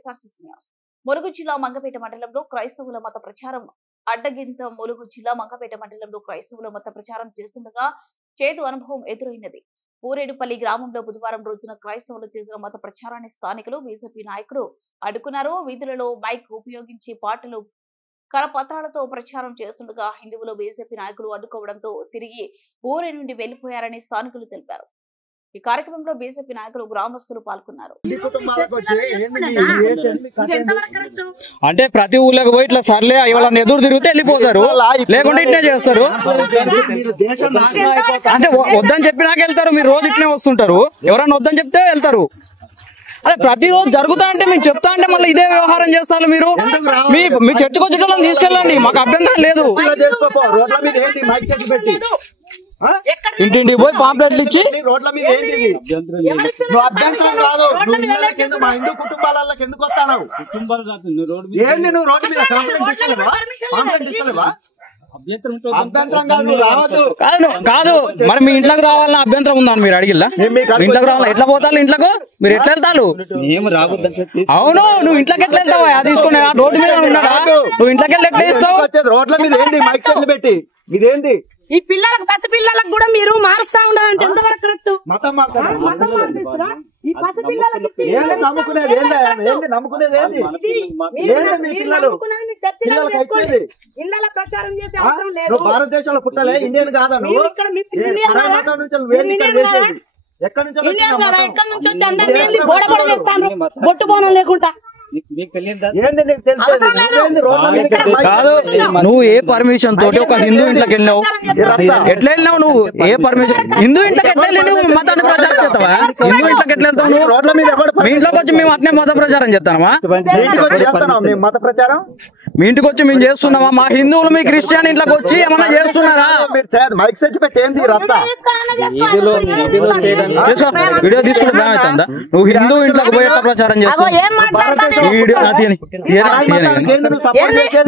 SR6 news. Mulugu జిల్లా మంగపేట మండలంలో క్రైస్తవుల మత ప్రచారం అడ్డగింత. ములుగు జిల్లా మంగపేట మండలంలో క్రైస్తవుల మత ప్రచారం చేస్తుండగా చేదు అనుభవం ఎదురైనది. పూరేడుపల్లి గ్రామంలో బుధవారం రోజున క్రైస్తవులు చేసిన మత ప్రచారాన్ని స్థానికులు బీజేపీ నాయకులు అడ్డుకున్నారు. వీధులలో మైక్ ఉపయోగించి పాటలు కరపత్రాలతో ప్రచారం చేస్తుండగా హిందువులు బీజేపీ నాయకులు అడ్డుకోవడంతో తిరిగి ఊరి నుండి వెళ్లిపోయారని స్థానికులు తెలిపారు. ఈ కార్యక్రమంలో బీజేపీ నాయకులు గ్రామస్తులు పాల్గొన్నారు. అంటే ప్రతి ఊళ్ళకి పోయి ఇట్లా సర్లే ఇవాళ ఎదురు తిరిగితే వెళ్ళిపోతారు, లేకుంటే ఇట్లే చేస్తారు. అంటే వద్దని చెప్పినాక వెళ్తారు. మీరు రోజు ఇట్లే వస్తుంటారు, ఎవరన్నా వద్దని చెప్తే వెళ్తారు. అదే ప్రతిరోజు జరుగుతా అంటే మేము చెప్తా అంటే మళ్ళీ ఇదే వ్యవహారం చేస్తారు. మీరు మీ చర్చకు వచ్చేటోళ్ళని తీసుకెళ్ళండి, మాకు అభ్యంతరం లేదు. ఇంటింటికి పోయి పాంప్లెట్లు ఇచ్చి రోడ్ల మీద అభ్యంతరం కాదు. మా హిందూ కుటుంబాలకు ఎందుకు వస్తాను? ఏంది నువ్వు రోడ్డు మీద అభ్యంతరం కాదు, రావద్దు కాదు. మరి మీ ఇంట్లోకి రావాలన్న అభ్యంతరం ఉందని మీరు అడిగిల్లా? ఇంట్లోకి రావాలా? ఎట్లా పోతారు? ఇంట్లోకి మీరు ఎట్లా వెళ్తారు? అవును, నువ్వు ఇంట్లోకి ఎట్లా వెళ్తావా? తీసుకునే రోడ్డు మీద ఉన్నాడా? నువ్వు ఇంట్లోకి వెళ్ళి ఎట్లా ఇస్తావు? రోడ్ల మీద ఏంటి మైక్ చెట్లు పెట్టి ఇదేంటి? ఈ పిల్లలకు పసి పిల్లలకు కూడా మీరు మారుస్తా ఉన్నారంటే ఎంతవరకు కరెక్ట్? నమ్ముకునేది నమ్ముకునేది ఇళ్ళ ప్రచారం చేసే అవసరం లేదు. భారతదేశంలో పుట్టలే, ఇండియన్ కాదా నువ్వు? ఎక్కడి నుంచి వచ్చి అందరికీ బోడబోడ చెప్తాను, బొట్టు బోనం లేకుండా. కాదు, నువ్వు ఏ పర్మిషన్ తోటి ఒక హిందూ ఇంట్లోకి వెళ్ళినావు? ఎట్లా వెళ్ళినావు నువ్వు? ఏ పర్మిషన్? హిందూ ఇంట్లోకి ఎట్లా వెళ్ళి నువ్వు మతాన్ని ప్రచారం చేస్తావా? హిందూ ఇంట్లోకి ఎట్లా వెళ్తావు నువ్వు? రోడ్ల మీద మీ ఇంట్లోకి వచ్చి మేము అట్నే మత ప్రచారం చేస్తామా? మత ప్రచారం మీ ఇంటికి వచ్చి మేము చేస్తున్నామా? మా హిందువులు మీ క్రిస్టియన్ ఇంట్లోకి వచ్చి ఏమన్నా చేస్తున్నారా? మైక్ సెట్ పెట్టి ఏంది వీడియో తీసుకుంటే భయమవుతుందా? నువ్వు హిందూ ఇంట్లోకి పోయి ఎట్లా ప్రచారం చేస్తావు? వీడియో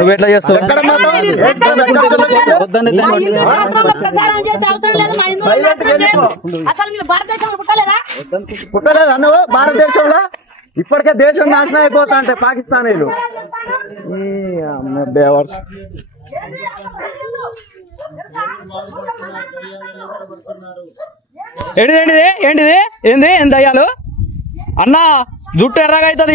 నువ్వు ఎట్లా చేస్తావు? పుట్టలేదు అన్నవు భారతదేశంలో. ఇప్పటికే దేశం నాశనం అయిపోతా అంటే పాకిస్తానీలు. ఏంటిది ఏంటిది ఏంది ఏంది అయ్యాలు అన్నా? జుట్టు ఎర్రగా అవుతుంది.